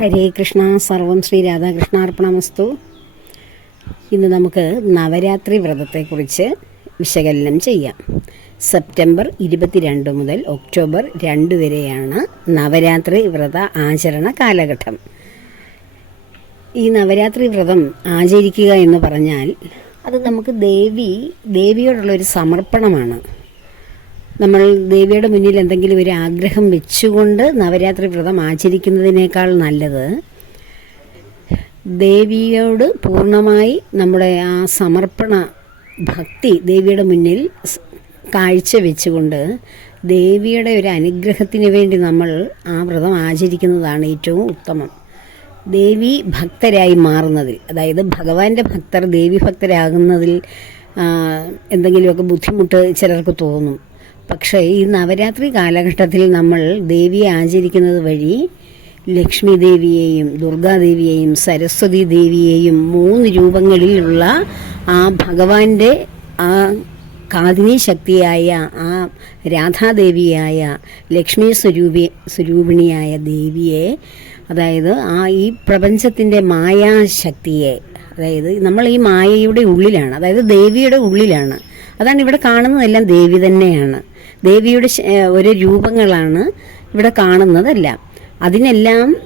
ഹരേ കൃഷ്ണ. സർവം ശ്രീ രാധാകൃഷ്ണാർപ്പണമസ്തു. ഇന്ന് നമുക്ക് നവരാത്രി വ്രതത്തെക്കുറിച്ച് വിശകലനം ചെയ്യാം. സെപ്റ്റംബർ ഇരുപത്തിരണ്ട് മുതൽ ഒക്ടോബർ രണ്ട് വരെയാണ് നവരാത്രി വ്രത ആചരണ കാലഘട്ടം. ഈ നവരാത്രി വ്രതം ആചരിക്കുക എന്ന് പറഞ്ഞാൽ അത് നമുക്ക് ദേവി ദേവിയോടുള്ള ഒരു സമർപ്പണമാണ്. നമ്മൾ ദേവിയുടെ മുന്നിൽ എന്തെങ്കിലും ഒരു ആഗ്രഹം വെച്ചുകൊണ്ട് നവരാത്രി വ്രതം ആചരിക്കുന്നതിനേക്കാൾ നല്ലത് ദേവിയോട് പൂർണമായി നമ്മുടെ ആ സമർപ്പണ ഭക്തി ദേവിയുടെ മുന്നിൽ കാഴ്ച വെച്ചുകൊണ്ട് ദേവിയുടെ ഒരു അനുഗ്രഹത്തിന് വേണ്ടി നമ്മൾ ആ വ്രതം ആചരിക്കുന്നതാണ് ഏറ്റവും ഉത്തമം. ദേവി ഭക്തരായി മാറുന്നതിൽ അതായത് ഭഗവാന്റെ ഭക്തർ ദേവി ഭക്തരാകുന്നതിൽ എന്തെങ്കിലുമൊക്കെ ബുദ്ധിമുട്ട് ചിലർക്ക് തോന്നും. പക്ഷേ ഈ നവരാത്രി കാലഘട്ടത്തിൽ നമ്മൾ ദേവിയെ ആചരിക്കുന്നത് വഴി ലക്ഷ്മി ദേവിയെയും ദുർഗാദേവിയെയും സരസ്വതി ദേവിയെയും മൂന്ന് രൂപങ്ങളിലുള്ള ആ ഭഗവാന്റെ ആ കാതിനി ശക്തിയായ ആ രാധാദേവിയായ ലക്ഷ്മി സ്വരൂപി സ്വരൂപിണിയായ ദേവിയെ അതായത് ആ ഈ പ്രപഞ്ചത്തിന്റെ മായാശക്തിയെ അതായത് നമ്മൾ ഈ മായയുടെ ഉള്ളിലാണ് അതായത് ദേവിയുടെ ഉള്ളിലാണ്. അതാണ് ഇവിടെ കാണുന്നതെല്ലാം ദേവി തന്നെയാണ്. ദേവിയുടെ ഒരു രൂപങ്ങളാണ് ഇവിടെ കാണുന്നതെല്ലാം. അതിനെല്ലാം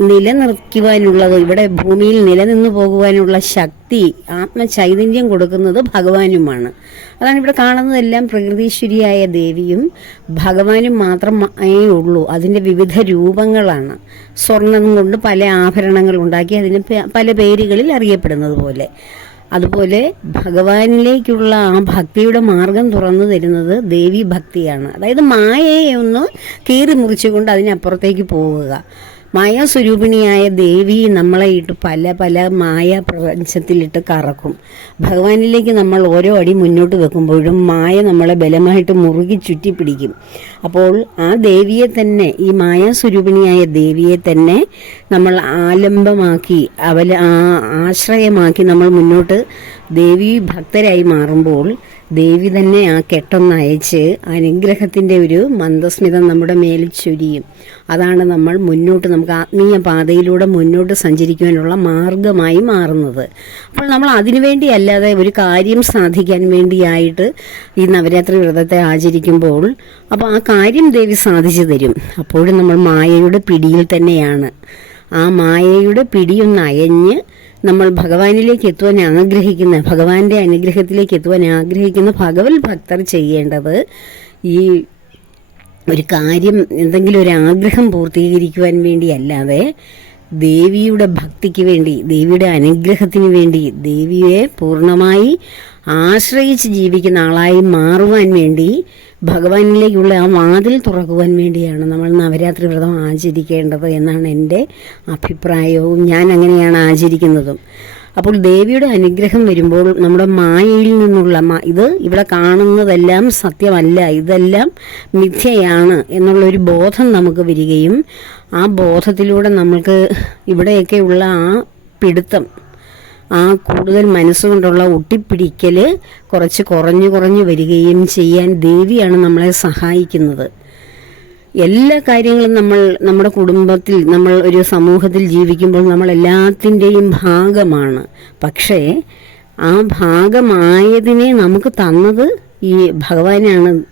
നിലനിർത്തുവാനുള്ളത് ഇവിടെ ഭൂമിയിൽ നിലനിന്നു പോകുവാനുള്ള ശക്തി ആത്മചൈതന്യം കൊടുക്കുന്നത് ഭഗവാനുമാണ്. അതാണ് ഇവിടെ കാണുന്നതെല്ലാം പ്രകൃതീശ്വരിയായ ദേവിയും ഭഗവാനും മാത്രമേ ഉള്ളൂ. അതിന്റെ വിവിധ രൂപങ്ങളാണ്. സ്വർണം കൊണ്ട് പല ആഭരണങ്ങൾ ഉണ്ടാക്കി അതിന് പല പേരുകളിൽ അറിയപ്പെടുന്നത് പോലെ. അതുപോലെ ഭഗവാനിലേക്കുള്ള ആ ഭക്തിയുടെ മാർഗം തുറന്നു തരുന്നത് ദേവി ഭക്തിയാണ്. അതായത് മായയെ ഒന്ന് കീറി മുറിച്ചുകൊണ്ട് അതിനപ്പുറത്തേക്ക് പോവുക. മായാസ്വരൂപിണിയായ ദേവി നമ്മളെ ഇട്ട് പല പല മായ പ്രപഞ്ചത്തിലിട്ട് കറക്കും. ഭഗവാനിലേക്ക് നമ്മൾ ഓരോ അടി മുന്നോട്ട് വെക്കുമ്പോഴും മായ നമ്മളെ ബലമായിട്ട് മുറുകി ചുറ്റി പിടിക്കും അപ്പോൾ ആ ദേവിയെ തന്നെ ഈ മായാസ്വരൂപിണിയായ ദേവിയെ തന്നെ നമ്മൾ ആലംബമാക്കി അവല ആ ആശ്രയമാക്കി നമ്മൾ മുന്നോട്ട് ദേവി ഭക്തരായി മാറുമ്പോൾ ദേവി തന്നെ ആ കെട്ടൊന്ന് അയച്ച് അനുഗ്രഹത്തിന്റെ ഒരു മന്ദസ്മിതം നമ്മുടെ മേലിൽ ചൊരിയും. അതാണ് നമ്മൾ മുന്നോട്ട് നമുക്ക് ആത്മീയ പാതയിലൂടെ മുന്നോട്ട് സഞ്ചരിക്കുവാനുള്ള മാർഗമായി മാറുന്നത്. അപ്പോൾ നമ്മൾ അതിനു വേണ്ടി അല്ലാതെ ഒരു കാര്യം സാധിക്കാൻ വേണ്ടിയായിട്ട് ഈ നവരാത്രി വ്രതത്തെ ആചരിക്കുമ്പോൾ അപ്പോൾ ആ കാര്യം ദേവി സാധിച്ചു തരും. അപ്പോഴും നമ്മൾ മായയുടെ പിടിയിൽ തന്നെയാണ്. ആ മായയുടെ പിടിയൊന്ന് അയഞ്ഞ് നമ്മൾ ഭഗവാനിലേക്ക് എത്തുവാൻ ആഗ്രഹിക്കുന്ന ഭഗവാന്റെ അനുഗ്രഹത്തിലേക്ക് എത്തുവാൻ ആഗ്രഹിക്കുന്ന ഭഗവത് ഭക്തർ ചെയ്യേണ്ടത് ഈ ഒരു കാര്യം എന്തെങ്കിലും ഒരു ആഗ്രഹം പൂർത്തീകരിക്കുവാൻ വേണ്ടിയല്ലാതെ ദേവിയുടെ ഭക്തിക്ക് വേണ്ടി ദേവിയുടെ അനുഗ്രഹത്തിന് വേണ്ടി ദേവിയെ പൂർണമായി ആശ്രയിച്ച് ജീവിക്കുന്ന ആളായി മാറുവാൻ വേണ്ടി ഭഗവാനിലേക്കുള്ള ആ വാതിൽ തുറക്കുവാൻ വേണ്ടിയാണ് നമ്മൾ നവരാത്രി വ്രതം ആചരിക്കേണ്ടത് എന്നാണ് എന്റെ അഭിപ്രായവും. ഞാൻ അങ്ങനെയാണ് ആചരിക്കുന്നതും. അപ്പോൾ ദേവിയുടെ അനുഗ്രഹം വരുമ്പോൾ നമ്മുടെ മായയിൽ നിന്നുള്ള ഇത് ഇവിടെ കാണുന്നതെല്ലാം സത്യമല്ല. ഇതെല്ലാം മിഥ്യയാണ് എന്നുള്ളൊരു ബോധം നമുക്ക് വരികയും ആ ബോധത്തിലൂടെ നമ്മൾക്ക് ഇവിടെയൊക്കെയുള്ള ആ പിടുത്തം ആ കൂടുതൽ മനസ്സുകൊണ്ടുള്ള ഒട്ടിപ്പിടിക്കൽ കുറച്ച് കുറഞ്ഞു കുറഞ്ഞു വരികയും ചെയ്യാൻ ദേവിയാണ് നമ്മളെ സഹായിക്കുന്നത്. എല്ലാ കാര്യങ്ങളും നമ്മൾ നമ്മുടെ കുടുംബത്തിൽ നമ്മൾ ഒരു സമൂഹത്തിൽ ജീവിക്കുമ്പോൾ നമ്മൾ എല്ലാത്തിന്റെയും ഭാഗമാണ്. പക്ഷേ ആ ഭാഗമായതിനെ നമുക്ക് തന്നത് ഈ ഭഗവാനാണ്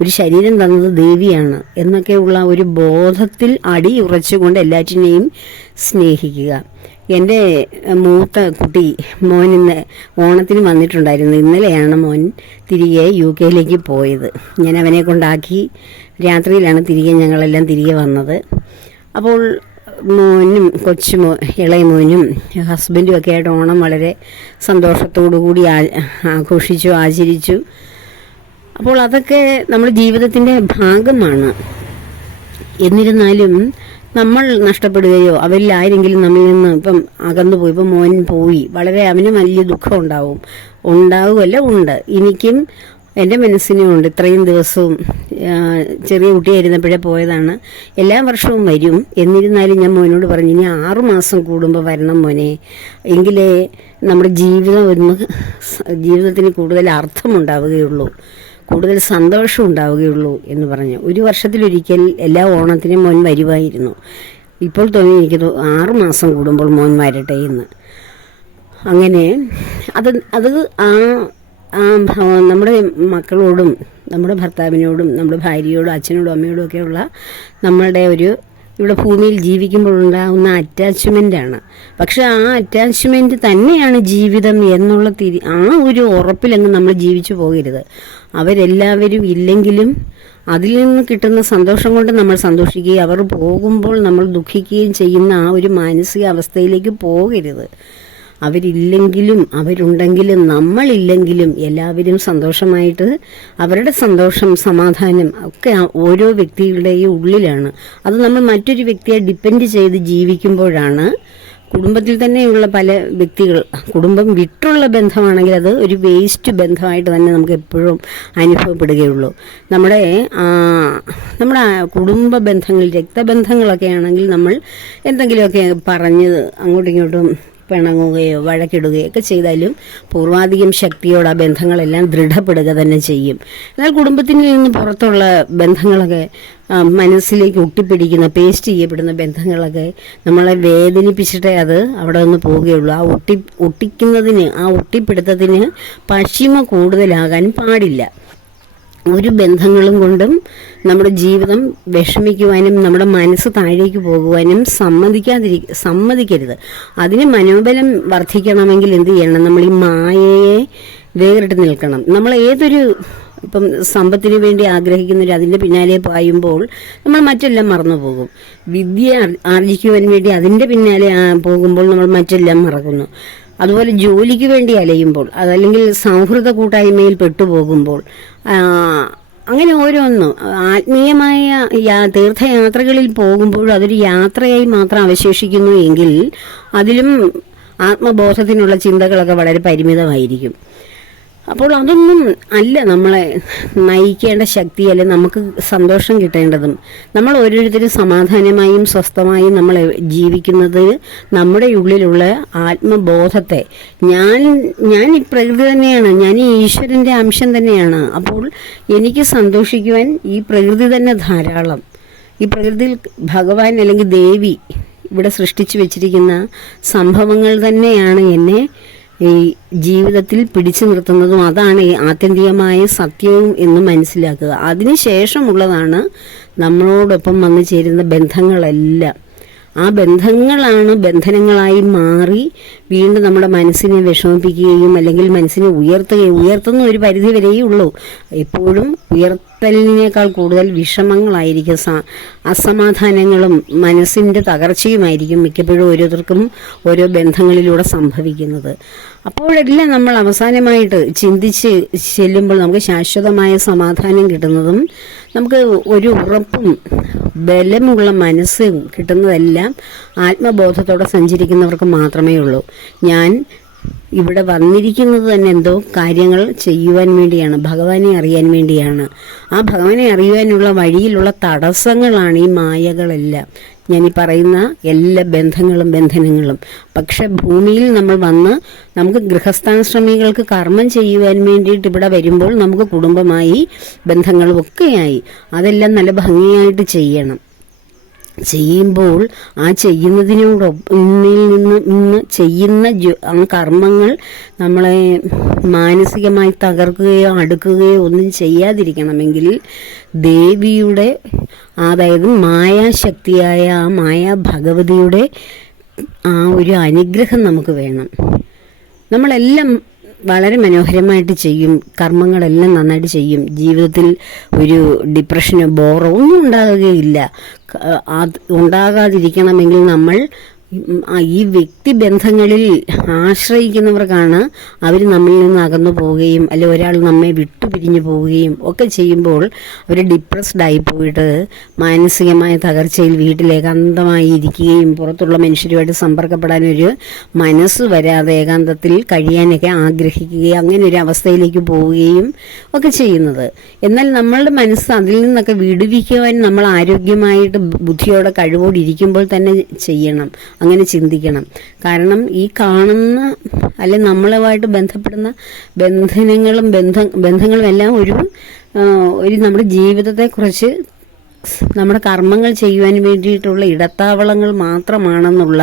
ഒരു ശരീരം തന്നത് ദേവിയാണ് എന്നൊക്കെയുള്ള ഒരു ബോധത്തിൽ അടിയുറച്ചുകൊണ്ട് എല്ലാറ്റിനെയും സ്നേഹിക്കുക. എന്റെ മൂത്ത കുട്ടി മോൻ ഇന്ന് ഓണത്തിന് വന്നിട്ടുണ്ടായിരുന്നു. ഇന്നലെയാണ് മോൻ തിരികെ യു കെയിലേക്ക് പോയത്. ഞാൻ അവനെ കൊണ്ടാക്കി രാത്രിയിലാണ് തിരികെ ഞങ്ങളെല്ലാം തിരികെ വന്നത്. അപ്പോൾ മോനും കൊച്ചു മോ ഇളയ മോനും ഹസ്ബൻഡും ഒക്കെ ആയിട്ട് ഓണം വളരെ സന്തോഷത്തോടു കൂടി ആഘോഷിച്ചു ആചരിച്ചു. അപ്പോൾ അതൊക്കെ നമ്മുടെ ജീവിതത്തിന്റെ ഭാഗമാണ്. എന്നിരുന്നാലും നമ്മൾ നഷ്ടപ്പെടുകയോ അവരിൽ ആരെങ്കിലും നമ്മിൽ നിന്ന് ഇപ്പം അകന്നു പോയി ഇപ്പം മോൻ പോയി വളരെ അവന് വലിയ ദുഃഖം ഉണ്ടാവും. ഉണ്ടാവുമല്ല ഉണ്ട്. എനിക്കും എന്റെ മനസ്സിനും ഉണ്ട്. ഇത്രയും ദിവസവും ചെറിയ കുട്ടിയായിരുന്നപ്പോഴേ പോയതാണ്. എല്ലാ വർഷവും വരും. എന്നിരുന്നാലും ഞാൻ മോനോട് പറഞ്ഞു ഇനി ആറുമാസം കൂടുമ്പോൾ വരണം മോനെ. എങ്കിലേ നമ്മുടെ ജീവിതം ഒന്ന് ജീവിതത്തിന് കൂടുതൽ അർത്ഥമുണ്ടാവുകയുള്ളൂ. കൂടുതൽ സന്തോഷം ഉണ്ടാവുകയുള്ളൂ എന്ന് പറഞ്ഞു. ഒരു വർഷത്തിലൊരിക്കൽ എല്ലാ ഓണത്തിനും മോൻ വരുമായിരുന്നു. ഇപ്പോൾ തോന്നി എനിക്ക് ആറു മാസം കൂടുമ്പോൾ മോൻ വരട്ടെ എന്ന്. അങ്ങനെ അത് അത് ആ ആ നമ്മുടെ മക്കളോടും നമ്മുടെ ഭർത്താവിനോടും നമ്മുടെ ഭാര്യയോടും അച്ഛനോടും അമ്മയോടും ഒക്കെയുള്ള നമ്മളുടെ ഒരു ഇവിടെ ഭൂമിയിൽ ജീവിക്കുമ്പോൾ ജീവിക്കുമ്പോഴുണ്ടാകുന്ന അറ്റാച്ച്മെന്റാണ് പക്ഷെ ആ അറ്റാച്ച്മെന്റ് തന്നെയാണ് ജീവിതം എന്നുള്ള തിരി ആ ഒരു ഉറപ്പിലങ്ങ് നമ്മൾ ജീവിച്ചു പോകരുത്. അവരെല്ലാവരും ഇല്ലെങ്കിലും അതിൽ നിന്ന് കിട്ടുന്ന സന്തോഷം കൊണ്ട് നമ്മൾ സന്തോഷിക്കുകയും അവർ പോകുമ്പോൾ നമ്മൾ ദുഃഖിക്കുകയും ചെയ്യുന്ന ആ ഒരു മാനസിക അവസ്ഥയിലേക്ക് പോകരുത്. അവരില്ലെങ്കിലും അവരുണ്ടെങ്കിലും നമ്മളില്ലെങ്കിലും എല്ലാവരും സന്തോഷമായിട്ട് അവരുടെ സന്തോഷം സമാധാനം ഒക്കെ ഓരോ വ്യക്തികളുടെയും ഉള്ളിലാണ്. അത് നമ്മൾ മറ്റൊരു വ്യക്തിയെ ഡിപ്പെൻഡ് ചെയ്ത് ജീവിക്കുമ്പോഴാണ് കുടുംബത്തിൽ തന്നെയുള്ള പല വ്യക്തികൾ കുടുംബം വിട്ടുള്ള ബന്ധമാണെങ്കിൽ അത് ഒരു വേസ്റ്റ് ബന്ധമായിട്ട് തന്നെ നമുക്ക് എപ്പോഴും അനുഭവപ്പെടുകയുള്ളൂ. നമ്മുടെ നമ്മുടെ കുടുംബ ബന്ധങ്ങൾ രക്തബന്ധങ്ങളൊക്കെ ആണെങ്കിൽ നമ്മൾ എന്തെങ്കിലുമൊക്കെ പറഞ്ഞ് അങ്ങോട്ടും ഇങ്ങോട്ടും പിണങ്ങുകയോ വഴക്കിടുകയോ ഒക്കെ ചെയ്താലും പൂർവാധികം ശക്തിയോട് ആ ബന്ധങ്ങളെല്ലാം ദൃഢപ്പെടുക തന്നെ ചെയ്യും. എന്നാൽ കുടുംബത്തിൽ നിന്ന് പുറത്തുള്ള ബന്ധങ്ങളൊക്കെ മനസ്സിലേക്ക് ഒട്ടിപ്പിടിക്കുന്ന പേസ്റ്റ് ചെയ്യപ്പെടുന്ന ബന്ധങ്ങളൊക്കെ നമ്മളെ വേദനിപ്പിച്ചിട്ടേ അത് അവിടെ നിന്ന് പോവുകയുള്ളൂ. ആ ഒട്ടി ഒട്ടിക്കുന്നതിന് ആ ഒട്ടിപ്പിടുത്തത്തിന് പശിമ കൂടുതലാകാൻ പാടില്ല. ഒരു ബന്ധങ്ങളും കൊണ്ടും നമ്മുടെ ജീവിതം വിഷമിക്കുവാനും നമ്മുടെ മനസ്സ് താഴേക്ക് പോകുവാനും സമ്മതിക്കാതിരി സമ്മതിക്കരുത്. അതിന് മനോബലം വർദ്ധിക്കണമെങ്കിൽ എന്ത് ചെയ്യണം? നമ്മൾ ഈ മായയെ വേറിട്ട് നിൽക്കണം. നമ്മൾ ഏതൊരു ഇപ്പം സമ്പത്തിന് വേണ്ടി ആഗ്രഹിക്കുന്നവർ അതിന്റെ പിന്നാലെ പായുമ്പോൾ നമ്മൾ മറ്റെല്ലാം മറന്നു പോകും വിദ്യ ആർ- ആർജിക്കുവാൻ വേണ്ടി അതിന്റെ പിന്നാലെ പോകുമ്പോൾ നമ്മൾ മറ്റെല്ലാം മറക്കുന്നു. അതുപോലെ ജോലിക്ക് വേണ്ടി അലയുമ്പോൾ അതല്ലെങ്കിൽ സൗഹൃദ കൂട്ടായ്മയിൽ പെട്ടുപോകുമ്പോൾ അങ്ങനെ ഓരോന്നും. ആത്മീയമായ യാ- തീർത്ഥയാത്രകളിൽ പോകുമ്പോൾ അതൊരു യാത്രയായി മാത്രം അവശേഷിക്കുന്നു എങ്കിൽ അതിലും ആത്മബോധത്തിനുള്ള ചിന്തകളൊക്കെ വളരെ പരിമിതമായിരിക്കും. അപ്പോൾ അതൊന്നും അല്ല നമ്മളെ നയിക്കേണ്ട ശക്തി അല്ലെ നമുക്ക് സന്തോഷം കിട്ടേണ്ടതും. നമ്മൾ ഓരോരുത്തരും സമാധാനമായും സ്വസ്ഥമായും നമ്മൾ ജീവിക്കുന്നത് നമ്മുടെ ഉള്ളിലുള്ള ആത്മബോധത്തെ. ഞാൻ ഞാൻ ഈ പ്രകൃതി തന്നെയാണ് ഞാൻ ഈ ഈശ്വരന്റെ അംശം തന്നെയാണ്. അപ്പോൾ എനിക്ക് സന്തോഷിക്കുവാൻ ഈ പ്രകൃതി തന്നെ ധാരാളം. ഈ പ്രകൃതിയിൽ ഭഗവാൻ അല്ലെങ്കിൽ ദേവി ഇവിടെ സൃഷ്ടിച്ചു വെച്ചിരിക്കുന്ന സംഭവങ്ങൾ തന്നെയാണ് എന്നെ ഈ ജീവിതത്തിൽ പിടിച്ചു നിർത്തുന്നതും അതാണ് ഈ ആത്യന്തികമായ സത്യവും എന്ന് മനസ്സിലാക്കുക. അതിനുശേഷമുള്ളതാണ് നമ്മളോടൊപ്പം വന്നു ചേരുന്ന ബന്ധങ്ങളെല്ലാം. ആ ബന്ധങ്ങളാണ് ബന്ധനങ്ങളായി മാറി വീണ്ടും നമ്മുടെ മനസ്സിനെ വിഷമിപ്പിക്കുകയും അല്ലെങ്കിൽ മനസ്സിനെ ഉയർത്തുകയും ഉയർത്തുന്ന ഒരു പരിധി വരെയേ ഉള്ളൂ. എപ്പോഴും ഉയർത്തലിനേക്കാൾ കൂടുതൽ വിഷമങ്ങളായിരിക്കും അസമാധാനങ്ങളും മനസ്സിന്റെ തകർച്ചയുമായിരിക്കും മിക്കപ്പോഴും ഓരോരുത്തർക്കും ഓരോ ബന്ധങ്ങളിലൂടെ സംഭവിക്കുന്നത്. അപ്പോഴെല്ലാം നമ്മൾ അവസാനമായിട്ട് ചിന്തിച്ച് ചെല്ലുമ്പോൾ നമുക്ക് ശാശ്വതമായ സമാധാനം കിട്ടുന്നതും നമുക്ക് ഒരു ഉറപ്പും ബലമുള്ള മനസ്സും കിട്ടുന്നതെല്ലാം ആത്മബോധത്തോടെ സഞ്ചരിക്കുന്നവർക്ക് മാത്രമേ ഉള്ളൂ. ഞാൻ ഇവിടെ വന്നിരിക്കുന്നത് തന്നെ എന്തോ കാര്യങ്ങൾ ചെയ്യുവാൻ വേണ്ടിയാണ് ഭഗവാനെ അറിയാൻ വേണ്ടിയാണ്. ആ ഭഗവാനെ അറിയുവാനുള്ള വഴിയിലുള്ള തടസ്സങ്ങളാണ് ഈ മായകളെല്ലാം. ഞാൻ ഈ പറയുന്ന എല്ലാ ബന്ധങ്ങളും ബന്ധനങ്ങളും. പക്ഷെ ഭൂമിയിൽ നമ്മൾ വന്ന് നമുക്ക് ഗൃഹസ്ഥാശ്രമികൾക്ക് കർമ്മം ചെയ്യുവാൻ വേണ്ടിയിട്ട് ഇവിടെ വരുമ്പോൾ നമുക്ക് കുടുംബമായി ബന്ധങ്ങളും ഒക്കെയായി. അതെല്ലാം നല്ല ഭംഗിയായിട്ട് ചെയ്യണം. ചെയ്യുമ്പോൾ ആ ചെയ്യുന്നതിനോടൊപ്പം ഇന്നിൽ നിന്ന് ഇന്ന് ചെയ്യുന്ന ആ കർമ്മങ്ങൾ നമ്മളെ മാനസികമായി തകർക്കുകയോ അടുക്കുകയോ ഒന്നും ചെയ്യാതിരിക്കണമെങ്കിൽ ദേവിയുടെ അതായത് മായാശക്തിയായ ആ മായാ ഭഗവതിയുടെ ആ ഒരു അനുഗ്രഹം നമുക്ക് വേണം. നമ്മളെല്ലാം വളരെ മനോഹരമായിട്ട് ചെയ്യും കർമ്മങ്ങളെല്ലാം നന്നായിട്ട് ചെയ്യും. ജീവിതത്തിൽ ഒരു ഡിപ്രഷനോ ബോറോ ഒന്നും ഉണ്ടാകുകയില്ല. ഉണ്ടാകാതിരിക്കണമെങ്കിൽ നമ്മൾ ഉം, വ്യക്തി ബന്ധങ്ങളിൽ ആശ്രയിക്കുന്നവർക്കാണ് അവർ നമ്മിൽ നിന്ന് അകന്നു പോവുകയും അല്ലെ ഒരാൾ നമ്മെ വിട്ടു പിരിഞ്ഞു പോവുകയും ഒക്കെ ചെയ്യുമ്പോൾ അവർ ഡിപ്രസ്ഡ് ആയി പോയിട്ട് മാനസികമായ തകർച്ചയിൽ വീട്ടിൽ ഏകാന്തമായി ഇരിക്കുകയും പുറത്തുള്ള മനുഷ്യരുമായിട്ട് സമ്പർക്കപ്പെടാനൊരു മനസ്സ് വരാതെ ഏകാന്തത്തിൽ കഴിയാനൊക്കെ ആഗ്രഹിക്കുകയും അങ്ങനെ ഒരു അവസ്ഥയിലേക്ക് പോവുകയും ഒക്കെ ചെയ്യുന്നത്. എന്നാൽ നമ്മളുടെ മനസ്സ് അതിൽ നിന്നൊക്കെ വിടുവിക്കുവാൻ നമ്മൾ ആരോഗ്യമായിട്ട് ബുദ്ധിയോടെ കഴിവോടിരിക്കുമ്പോൾ തന്നെ ചെയ്യണം. അങ്ങനെ ചിന്തിക്കണം. കാരണം ഈ കാണുന്ന അല്ലെ നമ്മളുമായിട്ട് ബന്ധപ്പെടുന്ന ബന്ധനങ്ങളും ബന്ധ ബന്ധങ്ങളും എല്ലാം ഒരു ഒരു നമ്മുടെ ജീവിതത്തെ ജീവിതത്തെക്കുറിച്ച് നമ്മുടെ കർമ്മങ്ങൾ ചെയ്യുവാൻ വേണ്ടിയിട്ടുള്ള ഇടത്താവളങ്ങൾ മാത്രമാണെന്നുള്ള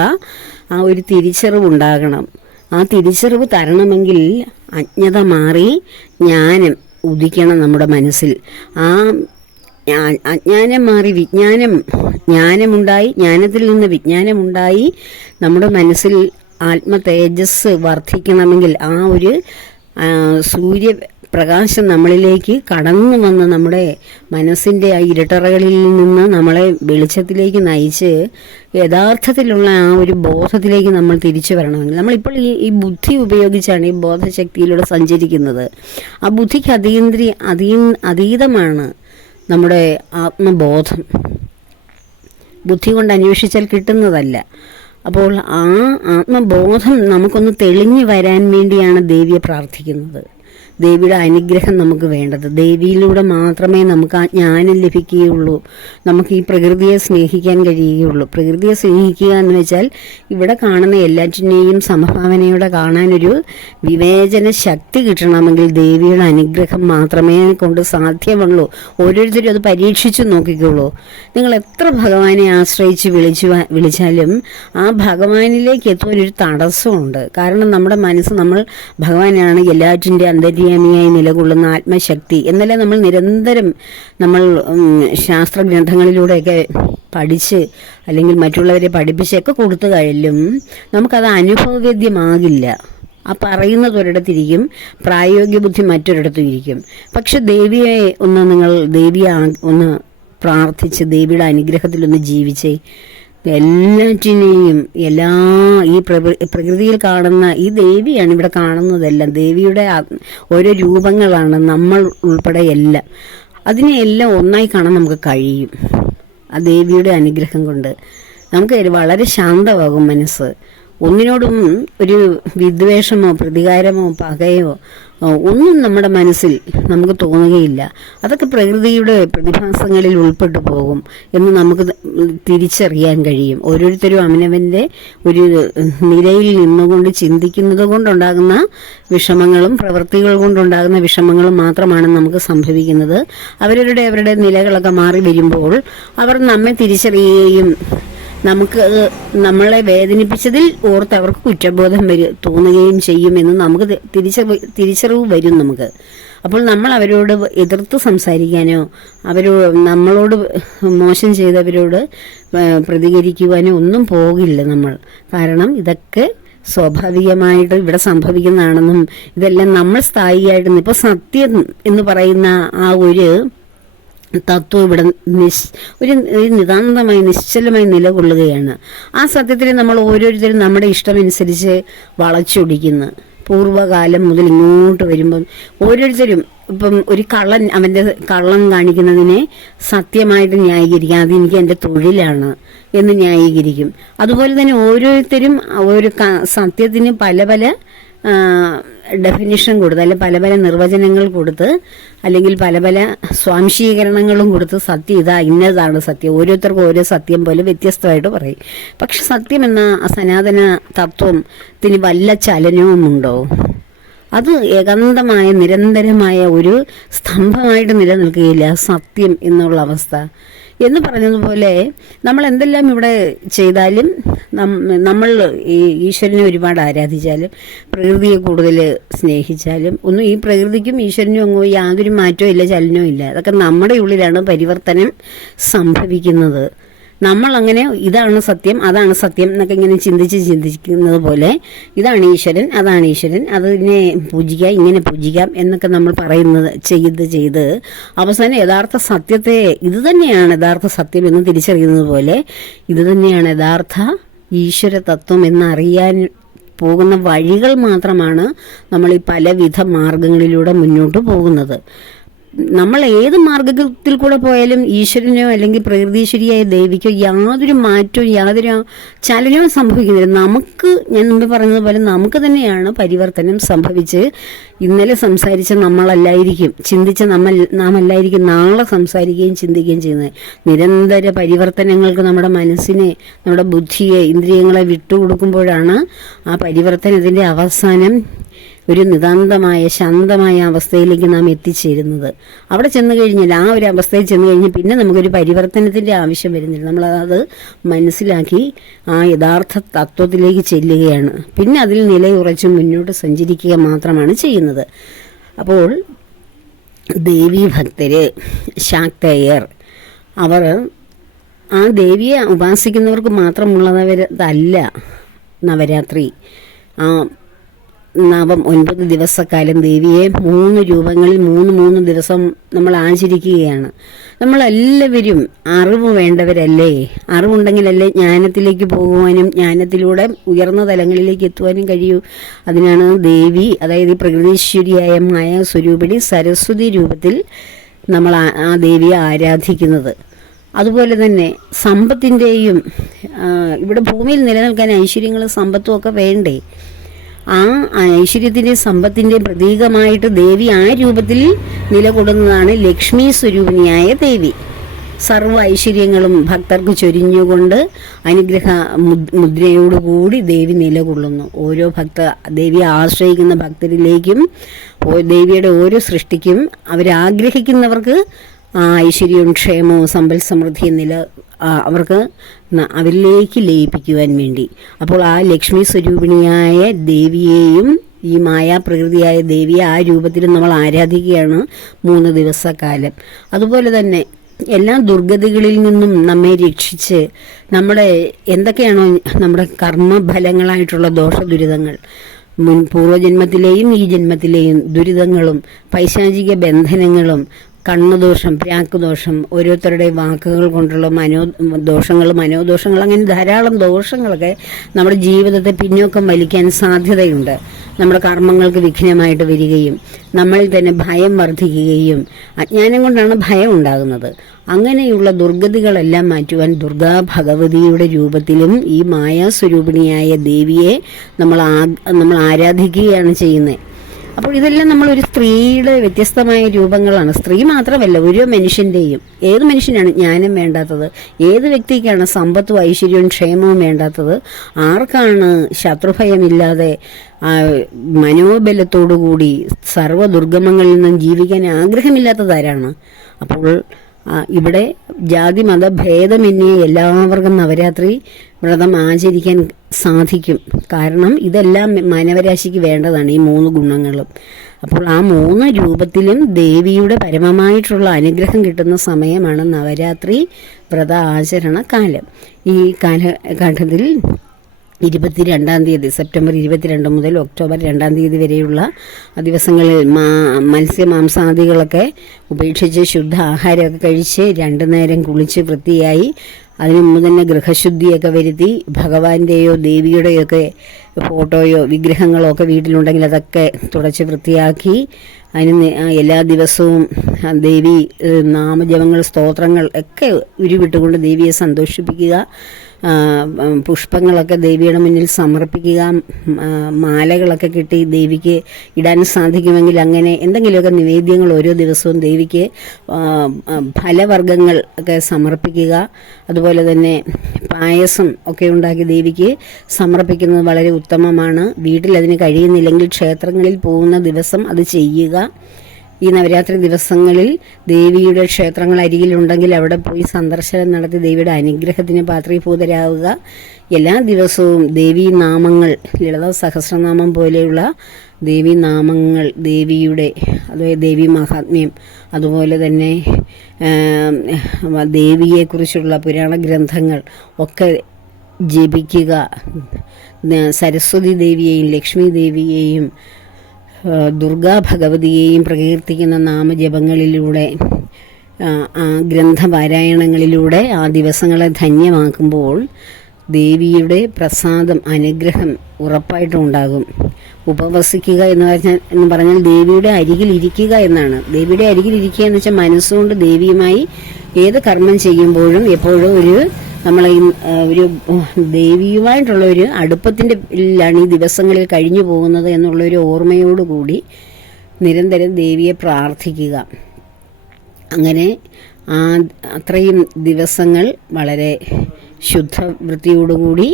ആ ഒരു തിരിച്ചറിവുണ്ടാകണം ആ തിരിച്ചറിവ് തരണമെങ്കിൽ അജ്ഞത മാറി ജ്ഞാനം ഉദിക്കണം നമ്മുടെ മനസ്സിൽ. ആ അജ്ഞാനം മാറി വിജ്ഞാനം ജ്ഞാനമുണ്ടായി ജ്ഞാനത്തിൽ നിന്ന് വിജ്ഞാനമുണ്ടായി നമ്മുടെ മനസ്സിൽ ആത്മ തേജസ് വർദ്ധിക്കണമെങ്കിൽ ആ ഒരു സൂര്യ പ്രകാശം നമ്മളിലേക്ക് കടന്നു വന്ന് നമ്മുടെ മനസ്സിന്റെ ആ ഇരട്ടറകളിൽ നിന്ന് നമ്മളെ വെളിച്ചത്തിലേക്ക് നയിച്ച് യഥാർത്ഥത്തിലുള്ള ആ ഒരു ബോധത്തിലേക്ക് നമ്മൾ തിരിച്ചു വരണമെങ്കിൽ. നമ്മളിപ്പോൾ ഈ ഈ ബുദ്ധി ഉപയോഗിച്ചാണ് ഈ ബോധശക്തിയിലൂടെ സഞ്ചരിക്കുന്നത്. ആ ബുദ്ധിക്ക് അതീന്ദ്രി അതീ അതീതമാണ് നമ്മുടെ ആത്മബോധം. ബുദ്ധി കൊണ്ട് അന്വേഷിച്ചാൽ കിട്ടുന്നതല്ല. അപ്പോൾ ആ ആത്മബോധം നമുക്കൊന്ന് തെളിഞ്ഞു വരാൻ വേണ്ടിയാണ് ദേവിയെ പ്രാർത്ഥിക്കുന്നത്. ദേവിയുടെ അനുഗ്രഹം നമുക്ക് വേണ്ടത്. ദേവിയിലൂടെ മാത്രമേ നമുക്ക് ആ ജ്ഞാനം ലഭിക്കുകയുള്ളൂ. നമുക്ക് ഈ പ്രകൃതിയെ സ്നേഹിക്കാൻ കഴിയുകയുള്ളൂ. പ്രകൃതിയെ സ്നേഹിക്കുക എന്ന് വെച്ചാൽ ഇവിടെ കാണുന്ന എല്ലാറ്റിനെയും സമഭാവനയോടെ കാണാനൊരു വിവേചന ശക്തി കിട്ടണമെങ്കിൽ ദേവിയുടെ അനുഗ്രഹം മാത്രമേ കൊണ്ട് സാധ്യമുള്ളൂ. ഓരോരുത്തരും അത് പരീക്ഷിച്ചു നോക്കിക്കോളൂ. നിങ്ങൾ എത്ര ഭഗവാനെ ആശ്രയിച്ച് വിളിച്ചു വിളിച്ചാലും ആ ഭഗവാനിലേക്ക് എത്തുവാൻ ഒരു തടസ്സമുണ്ട്. കാരണം നമ്മുടെ മനസ്സ് നമ്മൾ ഭഗവാനാണ് എല്ലാറ്റിന്റെ അന്തര്യാമിയായി നിലകൊള്ളുന്ന ആത്മശക്തി എന്നല്ല നമ്മൾ നിരന്തരം നമ്മൾ ശാസ്ത്രഗ്രന്ഥങ്ങളിലൂടെയൊക്കെ ശാസ്ത്ര ഗ്രന്ഥങ്ങളിലൂടെയൊക്കെ പഠിച്ച് അല്ലെങ്കിൽ മറ്റുള്ളവരെ പഠിപ്പിച്ചൊക്കെ കൊടുത്തു കഴിഞ്ഞും നമുക്കത് അനുഭവവേദ്യമാകില്ല. ആ പറയുന്നത് ഒരിടത്തിരിക്കും പ്രായോഗിക ബുദ്ധി മറ്റൊരിടത്തും ഇരിക്കും പക്ഷെ ദേവിയെ ഒന്ന് നിങ്ങൾ ദേവിയെ ഒന്ന് പ്രാർത്ഥിച്ച് ദേവിയുടെ അനുഗ്രഹത്തിലൊന്ന് ജീവിച്ചേ എല്ലാറ്റിനെയും എല്ലാ ഈ പ്രകൃ- പ്രകൃതിയിൽ കാണുന്ന ഈ ദേവിയാണ് ഇവിടെ കാണുന്നതെല്ലാം. ദേവിയുടെ ഓരോ രൂപങ്ങളാണ് നമ്മൾ ഉൾപ്പെടെ എല്ലാം. അതിനെ എല്ലാം ഒന്നായി കാണാൻ നമുക്ക് കഴിയും. ആ ദേവിയുടെ അനുഗ്രഹം കൊണ്ട്. നമുക്ക് വളരെ ശാന്തമാകും മനസ്സ്. ഒന്നിനോടും ഒരു വിദ്വേഷമോ പ്രതികാരമോ പകയോ ഒന്നും നമ്മുടെ മനസ്സിൽ നമുക്ക് തോന്നുകയില്ല. അതൊക്കെ പ്രകൃതിയുടെ പ്രതിഭാസങ്ങളിൽ ഉൾപ്പെട്ടു പോകും എന്ന് നമുക്ക് തിരിച്ചറിയാൻ കഴിയും. ഓരോരുത്തരും അവനവന്റെ ഒരു നിലയിൽ നിന്നുകൊണ്ട് ചിന്തിക്കുന്നത് കൊണ്ടുണ്ടാകുന്ന വിഷമങ്ങളും പ്രവൃത്തികൾ കൊണ്ടുണ്ടാകുന്ന വിഷമങ്ങളും മാത്രമാണ് നമുക്ക് സംഭവിക്കുന്നത്. അവരവരുടെ അവരുടെ നിലകളൊക്കെ മാറി വരുമ്പോൾ അവർ നമ്മെ തിരിച്ചറിയുകയും നമുക്ക് നമ്മളെ വേദനിപ്പിച്ചതിൽ ഓർത്ത് അവർക്ക് കുറ്റബോധം വരും തോന്നുകയും ചെയ്യുമെന്ന് നമുക്ക് തിരിച്ച തിരിച്ചറിവ് തിരിച്ചറിവ് വരും നമുക്ക്. അപ്പോൾ നമ്മൾ അവരോട് എതിർത്ത് സംസാരിക്കാനോ അവരോ നമ്മളോട് മോശം ചെയ്തവരോട് പ്രതികരിക്കുവാനോ ഒന്നും പോകില്ല നമ്മൾ. കാരണം ഇതൊക്കെ സ്വാഭാവികമായിട്ട് ഇവിടെ സംഭവിക്കുന്നതാണെന്നും ഇതെല്ലാം നമ്മൾ സ്ഥായിയായിട്ട് ഇപ്പോൾ സത്യം എന്ന് പറയുന്ന ആ ഒരു തത്വം ഇവിടെ നിശ് ഒരു നിതാന്തമായി നിശ്ചലമായി നിലകൊള്ളുകയാണ്. ആ സത്യത്തിൽ നമ്മൾ ഓരോരുത്തരും നമ്മുടെ ഇഷ്ടമനുസരിച്ച് വളച്ചൊടിക്കുന്നു. പൂർവകാലം മുതൽ ഇങ്ങോട്ട് വരുമ്പം ഓരോരുത്തരും ഇപ്പം ഒരു കള്ളൻ അവന്റെ കള്ളം കാണിക്കുന്നതിനെ സത്യമായിട്ട് ന്യായീകരിക്കാം. അതെനിക്ക് എന്റെ തൊഴിലാണ് എന്ന് ന്യായീകരിക്കും. അതുപോലെ തന്നെ ഓരോരുത്തരും ഒരു സത്യത്തിന് പല പല ഡെഫിനിഷൻ കൊടുത്ത് അല്ലെങ്കിൽ പല പല നിർവചനങ്ങൾ കൊടുത്ത് അല്ലെങ്കിൽ പല പല സ്വാംശീകരണങ്ങളും കൊടുത്ത് സത്യം ഇതാ ഇന്നതാണ് സത്യം. ഓരോരുത്തർക്കും ഓരോ സത്യം പോലെ വ്യത്യസ്തമായിട്ട് പറയും. പക്ഷെ സത്യം എന്ന സനാതന തത്വത്തിന് വല്ല ചലനവുമുണ്ടോ? അത് ഏകാന്തമായ നിരന്തരമായ ഒരു സ്തംഭമായിട്ട് നിലനിൽക്കുകയില്ല. സത്യം എന്നുള്ള അവസ്ഥ. എന്ന് പറഞ്ഞതുപോലെ നമ്മൾ എന്തെല്ലാം ഇവിടെ ചെയ്താലും നമ്മൾ ഈ ഈശ്വരനെ ഒരുപാട് ആരാധിച്ചാലും പ്രകൃതിയെ കൂടുതൽ സ്നേഹിച്ചാലും ഒന്നും ഈ പ്രകൃതിക്കും ഈശ്വരനും അങ്ങോ യാതൊരു മാറ്റവും ഇല്ല ചലനവും ഇല്ല. അതൊക്കെ നമ്മുടെ ഉള്ളിലാണ് പരിവർത്തനം സംഭവിക്കുന്നത്. നമ്മൾ അങ്ങനെ ഇതാണ് സത്യം അതാണ് സത്യം എന്നൊക്കെ ഇങ്ങനെ ചിന്തിച്ച് ചിന്തിക്കുന്നത് പോലെ ഇതാണ് ഈശ്വരൻ അതാണ് ഈശ്വരൻ. അതിനെ പൂജിക്കാം ഇങ്ങനെ പൂജിക്കാം എന്നൊക്കെ നമ്മൾ പറയുന്നത് ചെയ്ത് ചെയ്ത് അവസാനം യഥാർത്ഥ സത്യത്തെ ഇത് തന്നെയാണ് യഥാർത്ഥ സത്യം എന്ന് തിരിച്ചറിയുന്നത് പോലെ ഇത് തന്നെയാണ് യഥാർത്ഥ ഈശ്വര തത്വം എന്നറിയാൻ പോകുന്ന വഴികൾ മാത്രമാണ് നമ്മൾ ഈ പലവിധ മാർഗങ്ങളിലൂടെ മുന്നോട്ട് പോകുന്നത്. നമ്മൾ ഏത് മാർഗത്തിൽ കൂടെ പോയാലും ഈശ്വരനോ അല്ലെങ്കിൽ പ്രകൃതീശ്വരിയായ ദേവിക്കോ യാതൊരു മാറ്റവും യാതൊരു ചലനവും സംഭവിക്കുന്നില്ല. നമുക്ക് ഞാൻ മുമ്പ് പറഞ്ഞതുപോലെ നമുക്ക് തന്നെയാണ് പരിവർത്തനം സംഭവിച്ച് ഇന്നലെ സംസാരിച്ച നമ്മളല്ലായിരിക്കും ചിന്തിച്ച നമ്മൾ നാം അല്ലായിരിക്കും നാളെ സംസാരിക്കുകയും ചിന്തിക്കുകയും ചെയ്യുന്നത്. നിരന്തര പരിവർത്തനങ്ങൾക്ക് നമ്മുടെ മനസ്സിനെ നമ്മുടെ ബുദ്ധിയെ ഇന്ദ്രിയങ്ങളെ വിട്ടുകൊടുക്കുമ്പോഴാണ് ആ പരിവർത്തനത്തിന്റെ അവസാനം ഒരു നിതാന്തമായ ശാന്തമായ അവസ്ഥയിലേക്ക് നാം എത്തിച്ചേരുന്നത്. അവിടെ ചെന്ന് കഴിഞ്ഞാൽ ആ ഒരു അവസ്ഥയിൽ ചെന്ന് കഴിഞ്ഞാൽ പിന്നെ നമുക്കൊരു പരിവർത്തനത്തിന്റെ ആവശ്യം വരുന്നില്ല. നമ്മൾ നമ്മളത് മനസ്സിലാക്കി ആ യഥാർത്ഥ തത്വത്തിലേക്ക് ചെല്ലുകയാണ്. പിന്നെ അതിൽ നിലയുറച്ച് മുന്നോട്ട് സഞ്ചരിക്കുക മാത്രമാണ് ചെയ്യുന്നത്. അപ്പോൾ ദേവീ ഭക്തര് ശാക്തയർ അവർ ആ ദേവിയെ ഉപാസിക്കുന്നവർക്ക് മാത്രമുള്ളതല്ല നവരാത്രി. ആ നവം ഒൻപത് ദിവസക്കാലം ദേവിയെ മൂന്ന് രൂപങ്ങളിൽ മൂന്ന് മൂന്ന് ദിവസം നമ്മൾ ആചരിക്കുകയാണ്. നമ്മളെല്ലാവരും അറിവ് വേണ്ടവരല്ലേ? അറിവുണ്ടെങ്കിലല്ലേ ജ്ഞാനത്തിലേക്ക് പോകുവാനും ജ്ഞാനത്തിലൂടെ ഉയർന്ന തലങ്ങളിലേക്ക് എത്തുവാനും കഴിയൂ. അതിനാണ് ദേവി അതായത് പ്രകൃതീശ്വരിയായ മായ സ്വരൂപിണി സരസ്വതി രൂപത്തിൽ നമ്മൾ ആ ദേവിയെ ആരാധിക്കുന്നത്. അതുപോലെ തന്നെ സമ്പത്തിന്റെയും ഇവിടെ ഭൂമിയിൽ നിലനിൽക്കാൻ ഐശ്വര്യങ്ങളും സമ്പത്തും ഒക്കെ വേണ്ടേ? ആ ഐശ്വര്യത്തിന്റെയും സമ്പത്തിന്റെയും പ്രതീകമായിട്ട് ദേവി ആ രൂപത്തിൽ നിലകൊള്ളുന്നതാണ് ലക്ഷ്മി സ്വരൂപിണിയായ ദേവി. സർവ ഐശ്വര്യങ്ങളും ഭക്തർക്ക് ചൊരിഞ്ഞുകൊണ്ട് അനുഗ്രഹ മുദ്- മുദ്രയോടുകൂടി ദേവി നിലകൊള്ളുന്നു. ഓരോ ഭക്ത ദേവിയെ ആശ്രയിക്കുന്ന ഭക്തരിലേക്കും ദേവിയുടെ ഓരോ സൃഷ്ടിക്കും അവരാഗ്രഹിക്കുന്നവർക്ക് ഐശ്വര്യവും ക്ഷേമവും സമ്പൽ സമൃദ്ധിയും നില അവർക്ക് അവരിലേക്ക് ലയിപ്പിക്കുവാൻ വേണ്ടി. അപ്പോൾ ആ ലക്ഷ്മി സ്വരൂപിണിയായ ദേവിയെയും ഈ മായാപ്രകൃതിയായ ദേവിയെ ആ രൂപത്തിൽ നമ്മൾ ആരാധിക്കുകയാണ് മൂന്ന് ദിവസക്കാലം. അതുപോലെ തന്നെ എല്ലാ ദുർഗതികളിൽ നിന്നും നമ്മെ രക്ഷിച്ച് നമ്മുടെ എന്തൊക്കെയാണോ നമ്മുടെ കർമ്മഫലങ്ങളായിട്ടുള്ള ദോഷദുരിതങ്ങൾ മുൻ പൂർവജന്മത്തിലെയും ഈ ജന്മത്തിലെയും ദുരിതങ്ങളും പൈശാചിക ബന്ധനങ്ങളും കണ്ണുദോഷം പ്രാക്ക് ദോഷം ഓരോരുത്തരുടെ വാക്കുകൾ കൊണ്ടുള്ള മനോ ദോഷങ്ങൾ മനോദോഷങ്ങൾ അങ്ങനെ ധാരാളം ദോഷങ്ങളൊക്കെ നമ്മുടെ ജീവിതത്തെ പിന്നോക്കം വലിക്കാൻ സാധ്യതയുണ്ട്. നമ്മുടെ കർമ്മങ്ങൾക്ക് വിഘ്നമായിട്ട് വരികയും നമ്മളിൽ തന്നെ ഭയം വർദ്ധിക്കുകയും അജ്ഞാനം കൊണ്ടാണ് ഭയം ഉണ്ടാകുന്നത്. അങ്ങനെയുള്ള ദുർഗതികളെല്ലാം മാറ്റുവാൻ ദുർഗാ ഭഗവതിയുടെ രൂപത്തിലും ഈ മായാസ്വരൂപിണിയായ ദേവിയെ നമ്മൾ നമ്മൾ ആരാധിക്കുകയാണ് ചെയ്യുന്നത്. അപ്പോൾ ഇതെല്ലാം നമ്മൾ ഒരു സ്ത്രീയുടെ വ്യത്യസ്തമായ രൂപങ്ങളാണ്. സ്ത്രീ മാത്രമല്ല ഒരു മനുഷ്യന്റെയും. ഏത് മനുഷ്യനാണ് ജ്ഞാനം വേണ്ടാത്തത്? ഏത് വ്യക്തിക്കാണ് സമ്പത്തും ഐശ്വര്യവും ക്ഷേമവും വേണ്ടാത്തത്? ആർക്കാണ് ശത്രുഭയമില്ലാതെ മനോബലത്തോടുകൂടി സർവ ദുർഗമങ്ങളിൽ നിന്നും ജീവിക്കാൻ ആഗ്രഹമില്ലാത്തതാരാണ് അപ്പോൾ ഇവിടെ ജാതി മത ഭേദമന്യേ എല്ലാവർക്കും നവരാത്രി വ്രതം ആചരിക്കാൻ സാധിക്കും. കാരണം ഇതെല്ലാം മാനവരാശിക്ക് വേണ്ടതാണ് ഈ മൂന്ന് ഗുണങ്ങളും. അപ്പോൾ ആ മൂന്ന് രൂപത്തിലും ദേവിയുടെ പരമമായിട്ടുള്ള അനുഗ്രഹം കിട്ടുന്ന സമയമാണ് നവരാത്രി വ്രത ആചരണ കാലം. ഈ കാലഘട്ടത്തിൽ ഇരുപത്തിരണ്ടാം തീയതി സെപ്റ്റംബർ ഇരുപത്തിരണ്ട് മുതൽ ഒക്ടോബർ രണ്ടാം തീയതി വരെയുള്ള ദിവസങ്ങളിൽ മാ മത്സ്യമാംസാദികളൊക്കെ ഉപേക്ഷിച്ച് ശുദ്ധ ആഹാരമൊക്കെ കഴിച്ച് രണ്ടു നേരം കുളിച്ച് വൃത്തിയായി അതിനു മുമ്പ് തന്നെ ഗൃഹശുദ്ധിയൊക്കെ വരുത്തി ഭഗവാന്റെയോ ദേവിയുടെയോ ഒക്കെ ഫോട്ടോയോ വിഗ്രഹങ്ങളോ ഒക്കെ വീട്ടിലുണ്ടെങ്കിൽ അതൊക്കെ തുടച്ച് വൃത്തിയാക്കി അതിന് എല്ലാ ദിവസവും ദേവി നാമജപങ്ങൾ സ്തോത്രങ്ങൾ ഒക്കെ ഉരുവിട്ടുകൊണ്ട് ദേവിയെ സന്തോഷിപ്പിക്കുക. പുഷ്പങ്ങളൊക്കെ ദേവിയുടെ മുന്നിൽ സമർപ്പിക്കുക. മാലകളൊക്കെ കിട്ടി ദേവിക്ക് ഇടാൻ സാധിക്കുമെങ്കിൽ അങ്ങനെ എന്തെങ്കിലുമൊക്കെ നിവേദ്യങ്ങൾ ഓരോ ദിവസവും ദേവിക്ക് ഫലവർഗങ്ങൾ ഒക്കെ സമർപ്പിക്കുക. അതുപോലെ തന്നെ പായസം ഒക്കെ ഉണ്ടാക്കി ദേവിക്ക് സമർപ്പിക്കുന്നത് വളരെ ഉത്തമമാണ്. വീട്ടിൽ അതിന് കഴിയുന്നില്ലെങ്കിൽ ക്ഷേത്രങ്ങളിൽ പോകുന്ന ദിവസം അത് ചെയ്യുക. ഈ നവരാത്രി ദിവസങ്ങളിൽ ദേവിയുടെ ക്ഷേത്രങ്ങൾ അരികിലുണ്ടെങ്കിൽ അവിടെ പോയി സന്ദർശനം നടത്തി ദേവിയുടെ അനുഗ്രഹത്തിന് പാത്രീഭൂതരാവുക. എല്ലാ ദിവസവും ദേവീ നാമങ്ങൾ ലളിത സഹസ്രനാമം പോലെയുള്ള ദേവീ നാമങ്ങൾ ദേവിയുടെ അതായത് ദേവി മഹാത്മ്യം അതുപോലെ തന്നെ ദേവിയെക്കുറിച്ചുള്ള പുരാണ ഗ്രന്ഥങ്ങൾ ഒക്കെ ജപിക്കുക. സരസ്വതി ദേവിയെയും ലക്ഷ്മി ദേവിയെയും ദുർഗാ ഭഗവതിയെയും പ്രകീർത്തിക്കുന്ന നാമജപങ്ങളിലൂടെ ഗ്രന്ഥപാരായണങ്ങളിലൂടെ ആ ദിവസങ്ങളെ ധന്യമാക്കുമ്പോൾ ദേവിയുടെ പ്രസാദം അനുഗ്രഹം ഉറപ്പായിട്ടും ഉണ്ടാകും. ഉപവസിക്കുക എന്ന് പറഞ്ഞാൽ എന്ന് പറഞ്ഞാൽ ദേവിയുടെ അരികിൽ ഇരിക്കുക എന്നാണ്. ദേവിയുടെ അരികിൽ ഇരിക്കുക എന്ന് വെച്ചാൽ മനസ്സുകൊണ്ട് ദേവിയുമായി ഏത് കർമ്മം ചെയ്യുമ്പോഴും എപ്പോഴും ഒരു നമ്മളെ ഈ, ഒരു ദൈവീയമായിട്ടുള്ള ഒരു അടുപ്പത്തിന്റെ ലാണ് ഈ ദിവസങ്ങളിൽ കഴിഞ്ഞു പോകുന്നത് എന്നുള്ളൊരു ഓർമ്മയോടുകൂടി നിരന്തരം ദേവിയെ പ്രാർത്ഥിക്കുക. അങ്ങനെ ആ അത്രയും ദിവസങ്ങൾ വളരെ ശുദ്ധ വൃത്തിയോടുകൂടി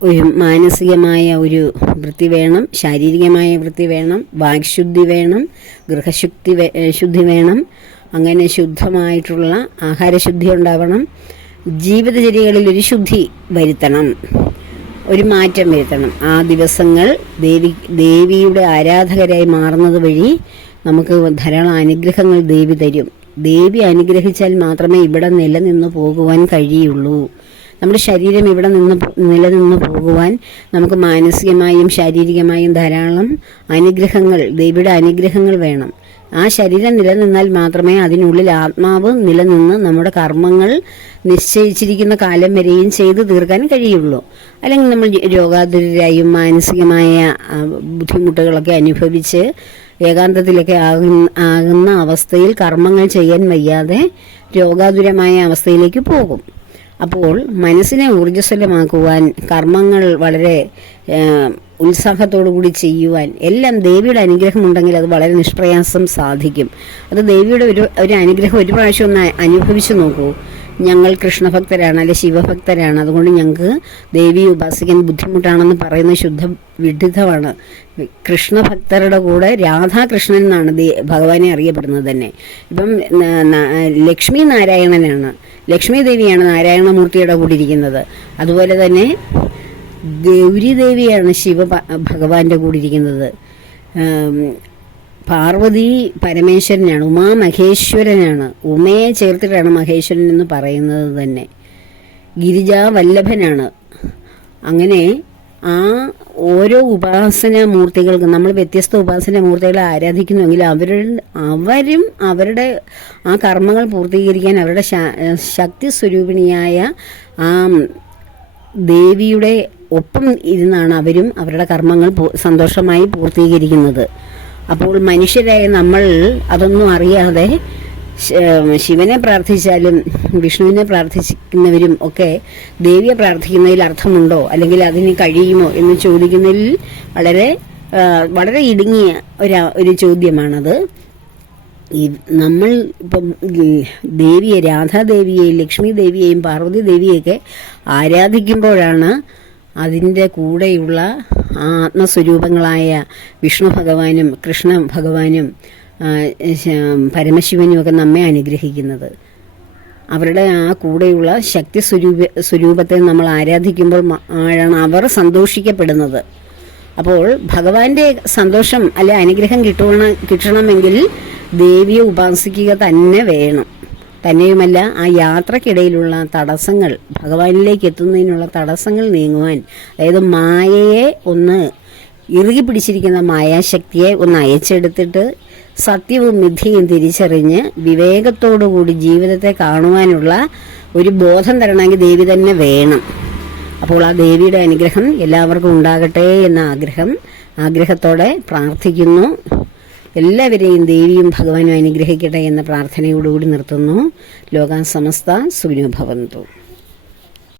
ഒരു മാനസികമായ ഒരു വൃത്തി വേണം ശാരീരികമായ വൃത്തി വേണം വാക്ശുദ്ധി വേണം ഗൃഹശുദ്ധി ശുദ്ധി വേണം അങ്ങനെ ശുദ്ധമായിട്ടുള്ള ആഹാരശുദ്ധി ഉണ്ടാവണം. ജീവിതചര്യകളിൽ ഒരു ശുദ്ധി വരുത്തണം. ഒരു മാറ്റം വരുത്തണം. ആ ദിവസങ്ങൾ ദേവി ദേവിയുടെ ആരാധകരായി മാറുന്നത് വഴി നമുക്ക് ധാരാളം അനുഗ്രഹങ്ങൾ ദേവി തരും. ദേവി അനുഗ്രഹിച്ചാൽ മാത്രമേ ഇവിടെ നിലനിന്ന് പോകുവാൻ കഴിയുള്ളൂ. നമ്മുടെ ശരീരം ഇവിടെ നിന്ന് നിലനിന്ന് പോകുവാൻ നമുക്ക് മാനസികമായും ശാരീരികമായും ധാരാളം അനുഗ്രഹങ്ങൾ ദേവിയുടെ അനുഗ്രഹങ്ങൾ വേണം. ആ ശരീരം നിലനിന്നാൽ മാത്രമേ അതിനുള്ളിൽ ആത്മാവ് നിലനിന്ന് നമ്മുടെ കർമ്മങ്ങൾ നിശ്ചയിച്ചിരിക്കുന്ന കാലം വരെയും ചെയ്തു തീർക്കാൻ കഴിയുള്ളൂ. അല്ലെങ്കിൽ നമ്മൾ രോഗാതുരായും മാനസികമായ ബുദ്ധിമുട്ടുകളൊക്കെ അനുഭവിച്ച് ഏകാന്തത്തിലൊക്കെ ആകുന്ന അവസ്ഥയിൽ കർമ്മങ്ങൾ ചെയ്യാൻ വയ്യാതെ രോഗാതുരമായ അവസ്ഥയിലേക്ക് പോകും. അപ്പോൾ മനസ്സിനെ ഊർജസ്വലമാക്കുവാൻ കർമ്മങ്ങൾ വളരെ ഏഹ്, ഉത്സാഹത്തോടു കൂടി ചെയ്യുവാൻ എല്ലാം ദേവിയുടെ അനുഗ്രഹം ഉണ്ടെങ്കിൽ അത് വളരെ നിഷ്പ്രയാസം സാധിക്കും. അത് ദേവിയുടെ ഒരു ഒരു അനുഗ്രഹം ഒരു പ്രാവശ്യം ഒന്ന് അനുഭവിച്ചു നോക്കൂ. ഞങ്ങൾ കൃഷ്ണഭക്തരാണ് അല്ലെ ശിവഭക്തരാണ്. അതുകൊണ്ട് ഞങ്ങൾക്ക് ദേവിയെ ഉപാസിക്കാൻ ബുദ്ധിമുട്ടാണെന്ന് പറയുന്ന ശുദ്ധ വിഡിതമാണ്. കൃഷ്ണഭക്തരുടെ കൂടെ രാധാകൃഷ്ണൻ എന്നാണ് ഭഗവാനെ അറിയപ്പെടുന്നത് തന്നെ. ഇപ്പം ലക്ഷ്മി നാരായണനാണ്. ലക്ഷ്മി ദേവിയാണ് നാരായണമൂർത്തിയുടെ കൂടെ ഇരിക്കുന്നത്. അതുപോലെ തന്നെ ഗൗരി ദേവിയാണ് ശിവ ഭഗവാന്റെ കൂടെ ഇരിക്കുന്നത്. പാർവതി പരമേശ്വരനാണ് ഉമാ മഹേശ്വരനാണ്. ഉമയെ ചേർത്തിട്ടാണ് മഹേശ്വരൻ എന്ന് പറയുന്നത് തന്നെ. ഗിരിജാ വല്ലഭനാണ്. അങ്ങനെ ആ ഓരോ ഉപാസന മൂർത്തികൾക്ക് നമ്മൾ വ്യത്യസ്ത ഉപാസന മൂർത്തികളെ ആരാധിക്കുന്നുവെങ്കിൽ അവർ അവരും അവരുടെ ആ കർമ്മങ്ങൾ പൂർത്തീകരിക്കാൻ അവരുടെ ശക്തി സ്വരൂപിണിയായ ആ ദേവിയുടെ ഒപ്പം ഇരുന്നാണ് അവരും അവരുടെ കർമ്മങ്ങൾ സന്തോഷമായി പൂർത്തീകരിക്കുന്നത്. അപ്പോൾ മനുഷ്യരായ നമ്മൾ അതൊന്നും അറിയാതെ ശിവനെ പ്രാർത്ഥിച്ചാലും വിഷ്ണുവിനെ പ്രാർത്ഥിക്കുന്നവരും ഒക്കെ ദേവിയെ പ്രാർത്ഥിക്കുന്നതിൽ അർത്ഥമുണ്ടോ? അല്ലെങ്കിൽ അതിന് കഴിയുമോ എന്ന് ചോദിക്കുന്നതിൽ വളരെ വളരെ ഇടുങ്ങിയ ഒരു ഒരു ചോദ്യമാണത്. നമ്മൾ ഇപ്പം ദേവിയെ രാധാദേവിയെയും ലക്ഷ്മി ദേവിയെയും പാർവതി ദേവിയെയൊക്കെ ആരാധിക്കുമ്പോഴാണ് അതിന്റെ കൂടെയുള്ള ആത്മസ്വരൂപങ്ങളായ വിഷ്ണു ഭഗവാനും കൃഷ്ണ ഭഗവാനും പരമശിവനും ഒക്കെ നമ്മെ അനുഗ്രഹിക്കുന്നത്. അവരുടെ ആ കൂടെയുള്ള ശക്തി സ്വരൂപ സ്വരൂപത്തെ നമ്മൾ ആരാധിക്കുമ്പോൾ ആണ് അവർ സന്തോഷിക്കപ്പെടുന്നത്. അപ്പോൾ ഭഗവാന്റെ സന്തോഷം അല്ലെ അനുഗ്രഹം കിട്ടണം കിട്ടണമെങ്കിൽ ദേവിയെ ഉപാസിക്കുക തന്നെ വേണം. തന്നെയുമല്ല ആ യാത്രക്കിടയിലുള്ള തടസ്സങ്ങൾ ഭഗവാനിലേക്ക് എത്തുന്നതിനുള്ള തടസ്സങ്ങൾ നീങ്ങുവാൻ അതായത് മായയെ ഒന്ന് ഇറുകി പിടിച്ചിരിക്കുന്ന മായാശക്തിയെ ഒന്ന് അയച്ചെടുത്തിട്ട് സത്യവും മിഥ്യയും തിരിച്ചറിഞ്ഞ് വിവേകത്തോടുകൂടി ജീവിതത്തെ കാണുവാനുള്ള ഒരു ബോധം തരണമെങ്കിൽ ദേവി തന്നെ വേണം. അപ്പോൾ ആ ദേവിയുടെ അനുഗ്രഹം എല്ലാവർക്കും ഉണ്ടാകട്ടെ എന്ന ആഗ്രഹം ആഗ്രഹത്തോടെ പ്രാർത്ഥിക്കുന്നു. എല്ലാവരെയും ദേവിയും ഭഗവാനും അനുഗ്രഹിക്കട്ടെ എന്ന പ്രാർത്ഥനയോടുകൂടി നിർത്തുന്നു. ലോകാ സമസ്ത സുഖിനോ ഭവന്തു.